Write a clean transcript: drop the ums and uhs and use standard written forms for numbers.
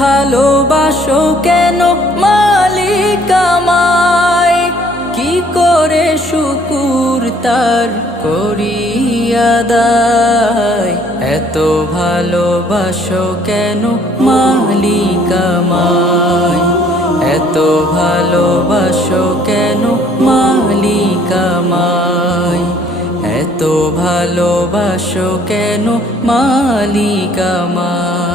ভালোবাসো কেন মালিক আমায়, কি করে শুকুর তার করি আদায়। এত ভালোবাসো কেন মালিক আমায়, এত ভালোবাসো কেন মালিক আমায়, এত ভালোবাসো কেন মালিক আমায়।